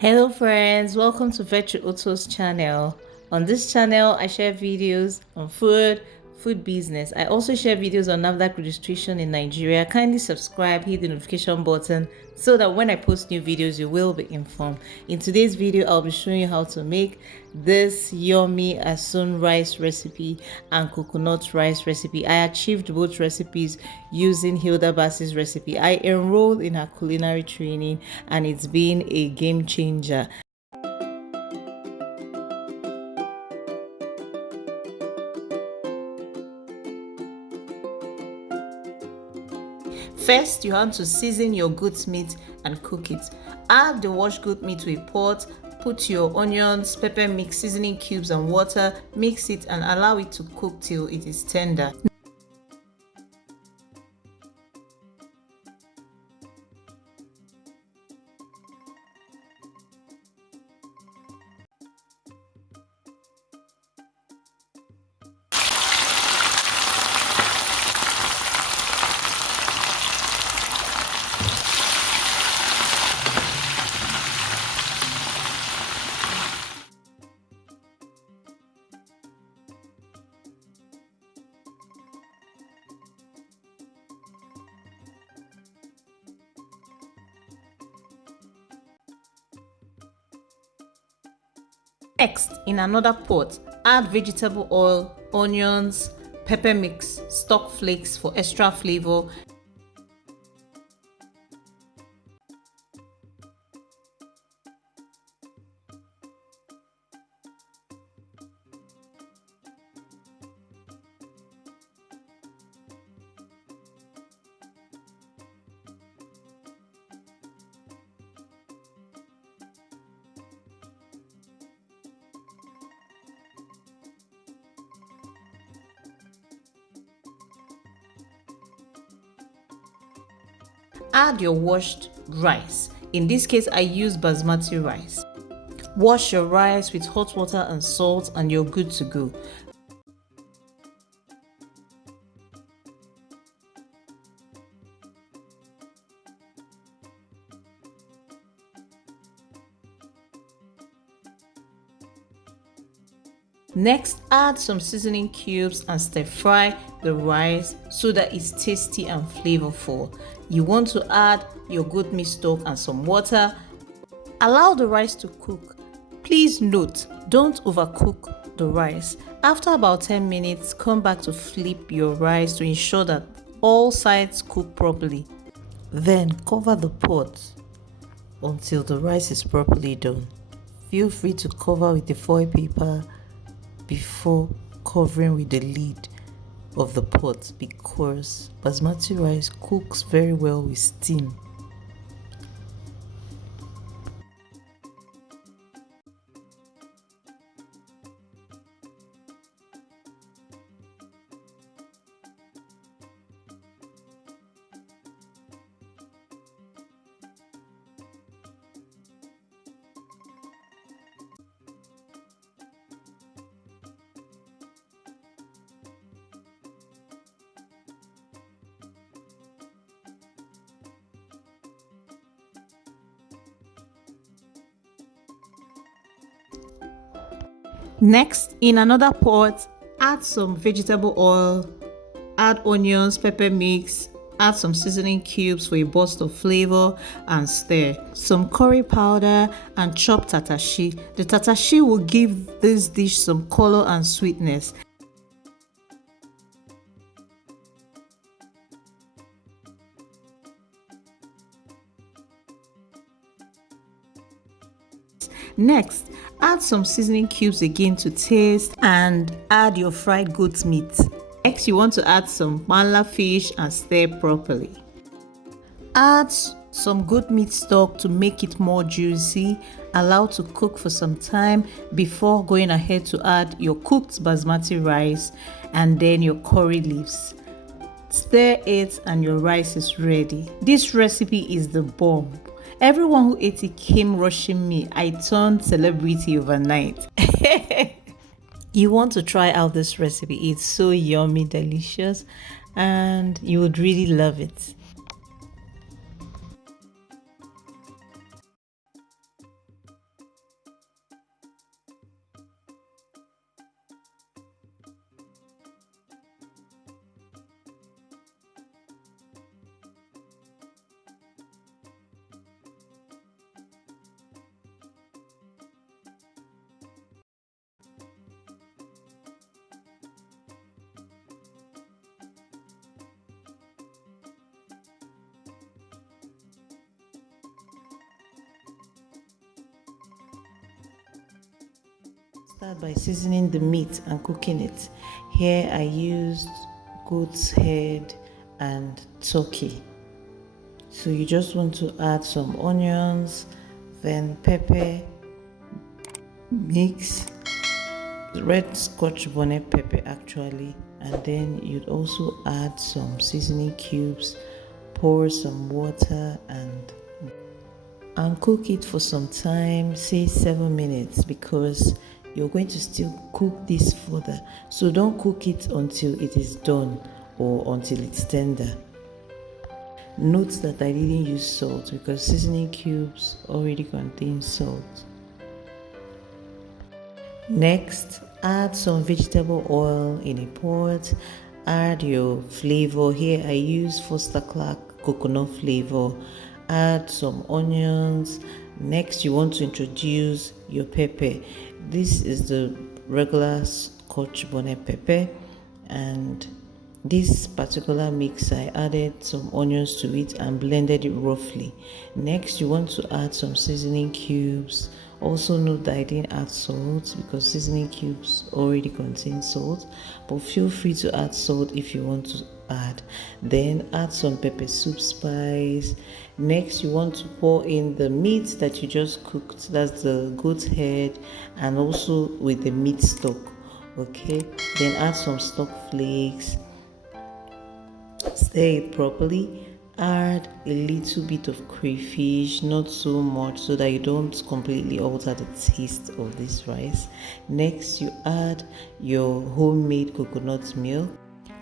Hello friends, welcome to Virtue Otto's channel. On this channel, I share videos on food business. I also share videos on NAFDAC registration in Nigeria. Kindly subscribe, hit the notification button so that when I post new videos, you will be informed. In today's video, I'll be showing you how to make this yummy Asun rice recipe and coconut rice recipe. I achieved both recipes using Hilda Bass's recipe. I enrolled in her culinary training and it's been a game changer. First, you want to season your goat meat and cook it. Add the washed goat meat to a pot, put your onions, pepper mix, seasoning cubes and water, mix it and allow it to cook till it is tender. Next, in another pot, add vegetable oil, onions, pepper mix, stock flakes for extra flavor. Add your washed rice. In this case, I use basmati rice. Wash your rice with hot water and salt and you're good to go. Next, add some seasoning cubes and stir fry the rice so that it's tasty and flavorful. You want to add your goat meat stock and some water. Allow the rice to cook. Please note, don't overcook the rice. After about 10 minutes, come back to flip your rice to ensure that all sides cook properly. Then cover the pot until the rice is properly done. Feel free to cover with the foil paper before covering with the lid of the pot because basmati rice cooks very well with steam. Next, in another pot, add some vegetable oil, add onions, pepper mix, add some seasoning cubes for a burst of flavor and stir. Some curry powder and chopped tatashi. The tatashi will give this dish some color and sweetness. Next, add some seasoning cubes again to taste and add your fried goat meat. Next, you want to add some mala fish and stir properly. Add some goat meat stock to make it more juicy. Allow to cook for some time before going ahead to add your cooked basmati rice and then your curry leaves. Stir it and your rice is ready. This recipe is the bomb. Everyone who ate it came rushing me. I turned celebrity overnight. You want to try out this recipe. It's so yummy, delicious, and you would really love it. Start by seasoning the meat and cooking it. Here I used goat's head and turkey. So you just want to add some onions, then pepper, mix red scotch bonnet pepper actually, and then you'd also add some seasoning cubes, pour some water and cook it for some time, say 7 minutes, because you're going to still cook this further. So don't cook it until it is done or until it's tender. Note that I didn't use salt because seasoning cubes already contain salt. Next, add some vegetable oil in a pot. Add your flavor. Here I use Foster Clark coconut flavor. Add some onions. Next, you want to introduce your pepper. This is the regular scotch bonnet pepper, and this particular mix I added some onions to it and blended it roughly. Next, you want to add some seasoning cubes. Also note that I didn't add salt because seasoning cubes already contain salt, but feel free to add salt if you want to add. Then add some pepper soup spice. Next, you want to pour in the meat that you just cooked, that's the goat head, and also with the meat stock. Okay, then add some stock flakes. Stir it properly. Add a little bit of crayfish, not so much, so that you don't completely alter the taste of this rice. Next, you add your homemade coconut milk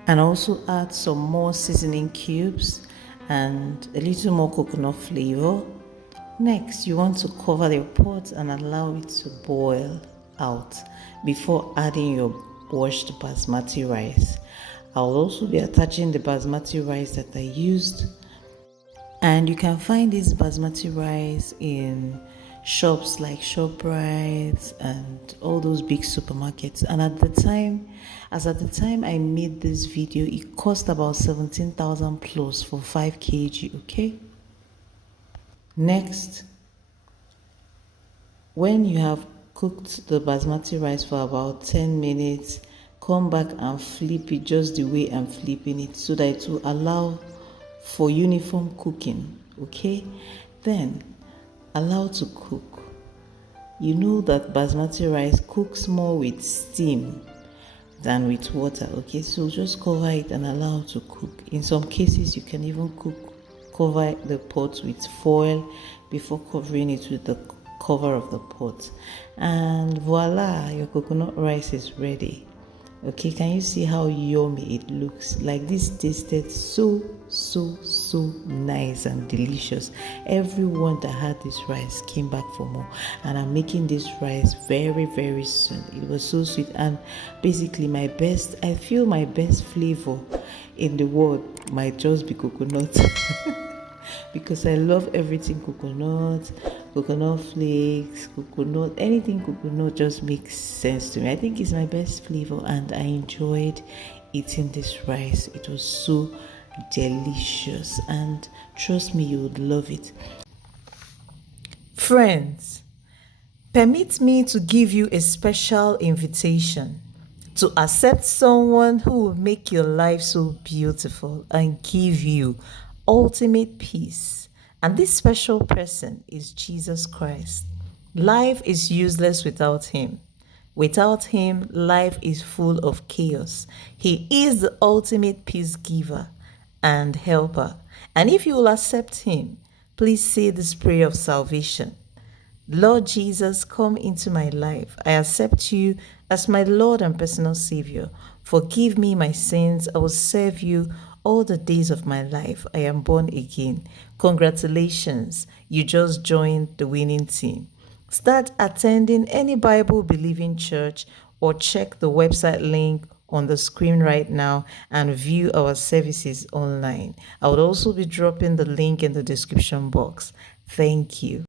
and also add some more seasoning cubes and a little more coconut flavor. Next, you want to cover the pot and allow it to boil out before adding your washed basmati rice. I'll also be attaching the basmati rice that I used, and you can find this basmati rice in shops like ShopRite and all those big supermarkets. And at the time I made this video, it cost about 17,000 plus for 5 kg. Okay. Next, when you have cooked the basmati rice for about 10 minutes, come back and flip it just the way I'm flipping it so that it will allow for uniform cooking. Okay, then allow to cook. You know that basmati rice cooks more with steam than with water. Okay, so just cover it and allow to cook. In some cases you can even cover the pot with foil before covering it with the cover of the pot, and voila, your coconut rice is ready. Okay, can you see how yummy it looks? Like, this tasted so nice and delicious. Everyone that had this rice came back for more, and I'm making this rice very soon. It was so sweet, and basically I feel my best flavor in the world might just be coconut. Because I love everything coconut flakes, anything coconut just makes sense to me. I think it's my best flavor, and I enjoyed eating this rice. It was so delicious, and trust me, you would love it. Friends, permit me to give you a special invitation to accept someone who will make your life so beautiful and give you ultimate peace. And this special person is Jesus Christ. Life is useless without him. Without him, life is full of chaos. He is the ultimate peace giver and helper. And if you will accept him, please say this prayer of salvation. Lord Jesus, come into my life. I accept you as my Lord and personal Savior. Forgive me my sins. I will serve you all the days of my life. I am born again. Congratulations, you just joined the winning team. Start attending any Bible-believing church or check the website link on the screen right now and view our services online. I would also be dropping the link in the description box. Thank you.